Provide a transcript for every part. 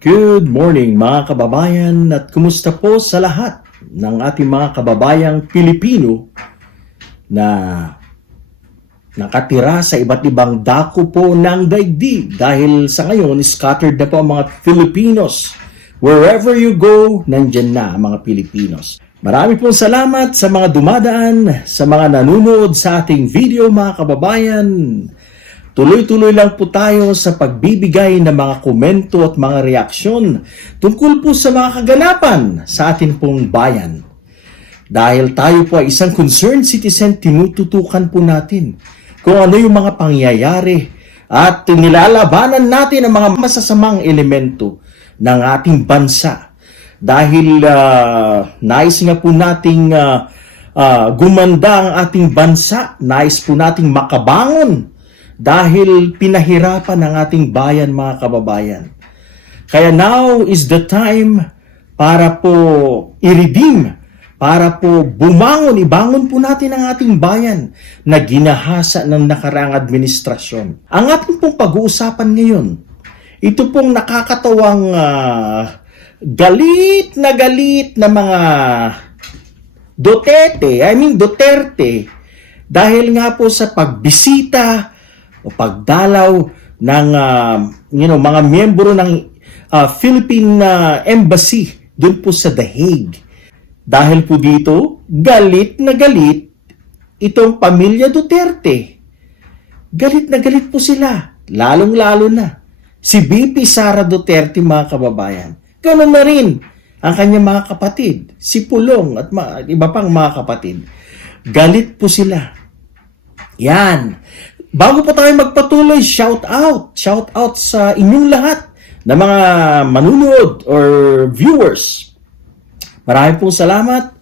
Good morning mga kababayan at kumusta po sa lahat ng ating mga kababayang Pilipino na nakatira sa iba't ibang dako po ng daigdig dahil sa ngayon scattered na po ang mga Filipinos. Wherever you go, nandyan na ang mga Pilipinos. Marami pong salamat sa mga dumadaan, sa mga nanonood sa ating video mga kababayan. Tuloy-tuloy lang po tayo sa pagbibigay ng mga komento at mga reaksyon tungkol po sa mga kaganapan sa ating pong bayan. Dahil tayo po ay isang concerned citizen, tinututukan po natin kung ano yung mga pangyayari at nilalabanan natin ang mga masasamang elemento ng ating bansa. Dahil nais nga po nating gumanda ang ating bansa, nais po nating makabangon dahil pinahirapan ng ating bayan mga kababayan. Kaya now is the time para po i-redeem, para po bumangon, ibangon po natin ang ating bayan na ginahasa ng nakaraang administrasyon. Ang ating pong pag-uusapan ngayon, ito pong nakakatawang galit na mga Duterte, dahil nga po sa pagbisita o pagdalaw ng mga miyembro ng Philippine Embassy doon po sa The Hague. Dahil po dito, galit na galit itong pamilya Duterte. Galit na galit po sila, lalong-lalo na si VP Sara Duterte mga kababayan. Ganun na rin ang kanyang mga kapatid, si Pulong at iba pang mga kapatid. Galit po sila. Yan. Bago po tayo magpatuloy, shout out sa inyong lahat na mga manunood or viewers. Maraming pong salamat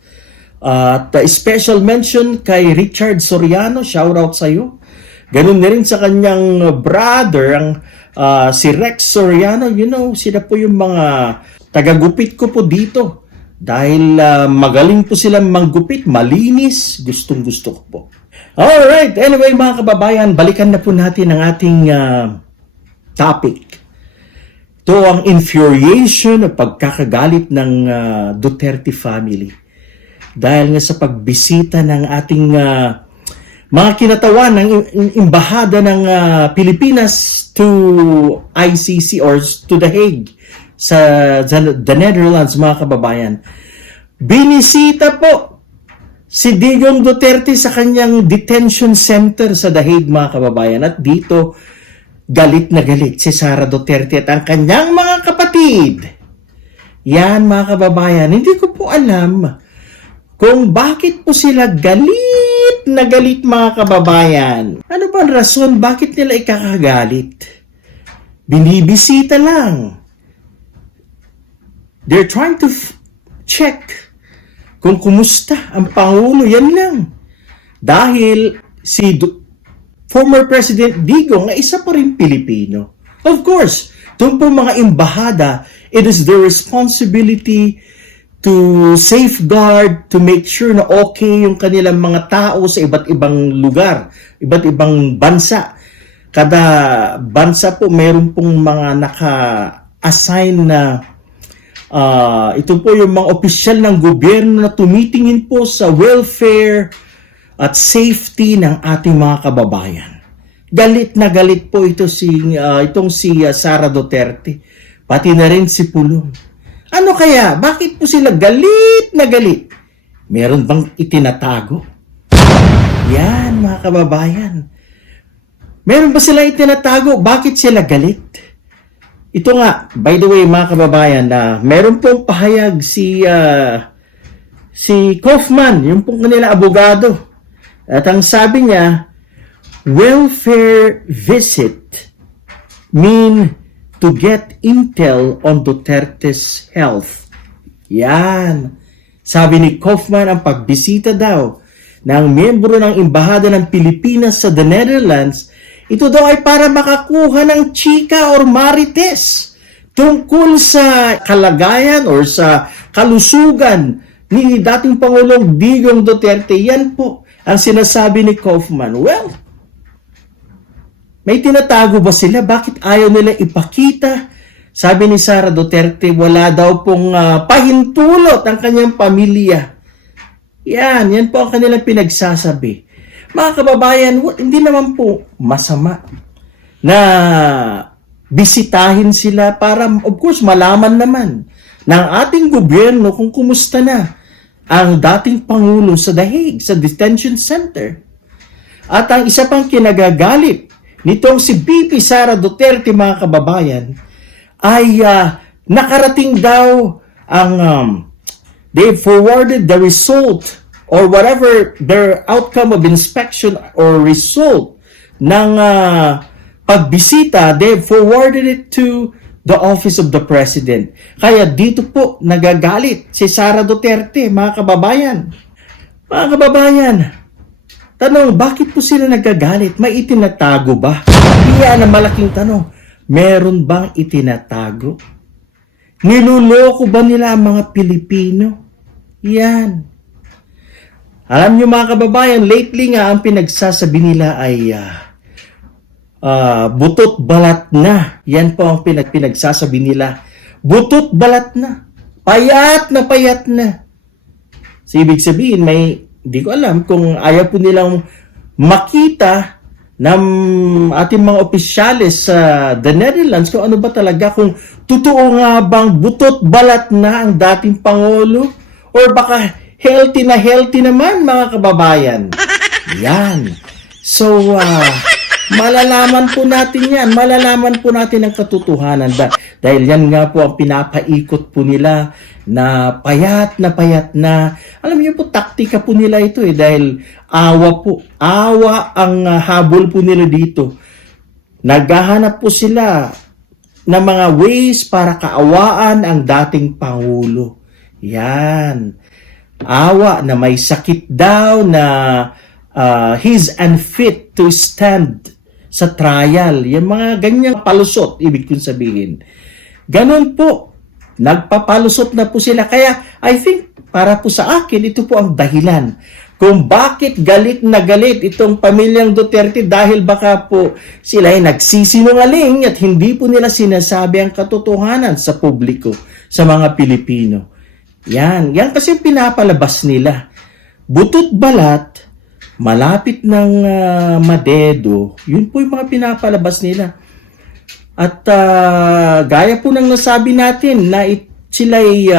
at special mention kay Richard Soriano, shout out sa iyo. Ganun na rin sa kanyang brother, si Rex Soriano, sila po yung mga tagagupit ko po dito. Dahil magaling po silang manggupit, malinis, gustong-gusto ko po. Alright, anyway mga kababayan, balikan na po natin ang ating topic. Ito ang infuriation o pagkakagalit ng Duterte family. Dahil nga sa pagbisita ng ating mga kinatawan ng embahada ng Pilipinas to ICC or to The Hague sa the Netherlands mga kababayan. Binisita po si Digong Duterte sa kanyang detention center sa The Hague mga kababayan. At dito, galit na galit si Sara Duterte at ang kanyang mga kapatid. Yan mga kababayan, hindi ko po alam kung bakit po sila galit na galit mga kababayan. Ano ba ang rason bakit nila ikakagalit? Binibisita lang. They're trying to check kung kumusta ang Pangulo, yan lang. Dahil si former President Digong na isa pa rin Pilipino. Of course, doon po mga embahada, it is their responsibility to safeguard, to make sure na okay yung kanilang mga tao sa iba't ibang lugar, iba't ibang bansa. Kada bansa po, mayroon pong mga naka-assign na ito po yung mga opisyal ng gobyerno na tumitingin po sa welfare at safety ng ating mga kababayan. Galit na galit po itong si Sara Duterte, pati na rin si Pulong. Ano kaya? Bakit po sila galit na galit? Meron bang itinatago? Yan mga kababayan. Meron ba sila itinatago? Bakit sila galit? Ito nga, by the way mga kababayan, meron pong pahayag si Kaufman, yung pong kanila abogado. At ang sabi niya, welfare visit mean to get intel on Duterte's health. Yan. Sabi ni Kaufman, ang pagbisita daw ng miyembro ng Embahada ng Pilipinas sa the Netherlands, ito daw ay para makakuha ng chika or marites tungkol sa kalagayan or sa kalusugan ni dating Pangulong Digong Duterte. Yan po ang sinasabi ni Kaufman. Well, may tinatago ba sila? Bakit ayaw nila ipakita Sabi ni Sara Duterte, wala daw pong pahintulot ang kanyang pamilya. Yan po ang kanilang pinagsasabi. Mga kababayan, hindi naman po masama na bisitahin sila para, of course, malaman naman ng ating gobyerno kung kumusta na ang dating Pangulo sa The Hague, sa detention center. At ang isa pang kinagagalit nitong si BP Sara Duterte, mga kababayan, ay nakarating daw ang they forwarded the result or whatever their outcome of inspection or result ng pagbisita, they forwarded it to the office of the president. Kaya dito po nagagalit si Sara Duterte, mga kababayan. Mga kababayan, tanong, bakit po sila nagagalit? May itinatago ba? Iyan ang malaking tanong. Meron bang itinatago? Niluloko ba nila ang mga Pilipino? Yan. Alam nyo, mga kababayan, lately nga ang pinagsasabi nila ay butot balat na. Yan po ang pinagsasabi nila. Butot balat na. Payat na. So, ibig sabihin, hindi ko alam kung ayaw po nilang makita ng ating mga opisyales sa the Netherlands kung ano ba talaga, kung totoo nga bang butot balat na ang dating Pangulo or baka healthy naman, mga kababayan. Yan. So, malalaman po natin ang katotohanan dahil yan nga po ang pinapaikot po nila na payat na. Alam niyo po, taktika po nila ito dahil awa ang habol po nila dito. Naghahanap po sila ng mga ways para kaawaan ang dating Pangulo. Yan. Awa na may sakit daw na he's unfit to stand sa trial. Yung mga ganyang palusot, ibig kong sabihin. Ganon po. Nagpapalusot na po sila. Kaya, I think, para po sa akin, ito po ang dahilan kung bakit galit na galit itong pamilyang Duterte dahil baka po sila ay nagsisinungaling at hindi po nila sinasabi ang katotohanan sa publiko, sa mga Pilipino. Yan kasi pinapalabas nila. Butot balat, malapit ng madedo, yun po yung mga pinapalabas nila. At gaya po ng nasabi natin na sila'y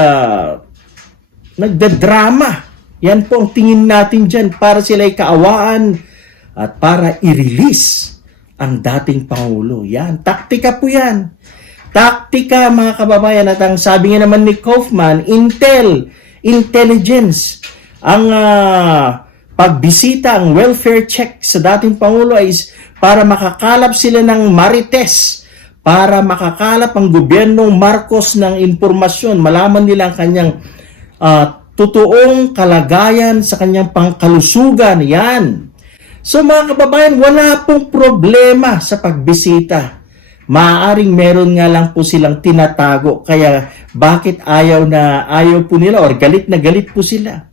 nagdadrama. Yan po ang tingin natin dyan para sila'y kaawaan at para i-release ang dating Pangulo. Yan, taktika po yan. Taktika, mga kababayan. At ang sabi nga naman ni Kaufman, intelligence. Ang pagbisita, ang welfare check sa dating Pangulo ay para makakalap sila ng marites, para makakalap ang gobyernong Marcos ng impormasyon, malaman nila ang kanyang totoong kalagayan sa kanyang pangkalusugan. Yan. So, mga kababayan, wala pong problema sa pagbisita. Maaaring meron nga lang po silang tinatago. Kaya bakit ayaw po nila or galit na galit po sila?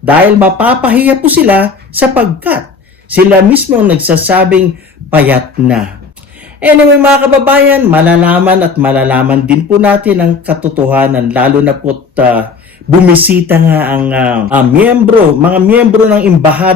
Dahil mapapahiya po sila sapagkat sila mismo ang nagsasabing payat na. Anyway, mga kababayan, malalaman din po natin ang katotohanan, lalo na po bumisita nga ang mga miyembro ng embahada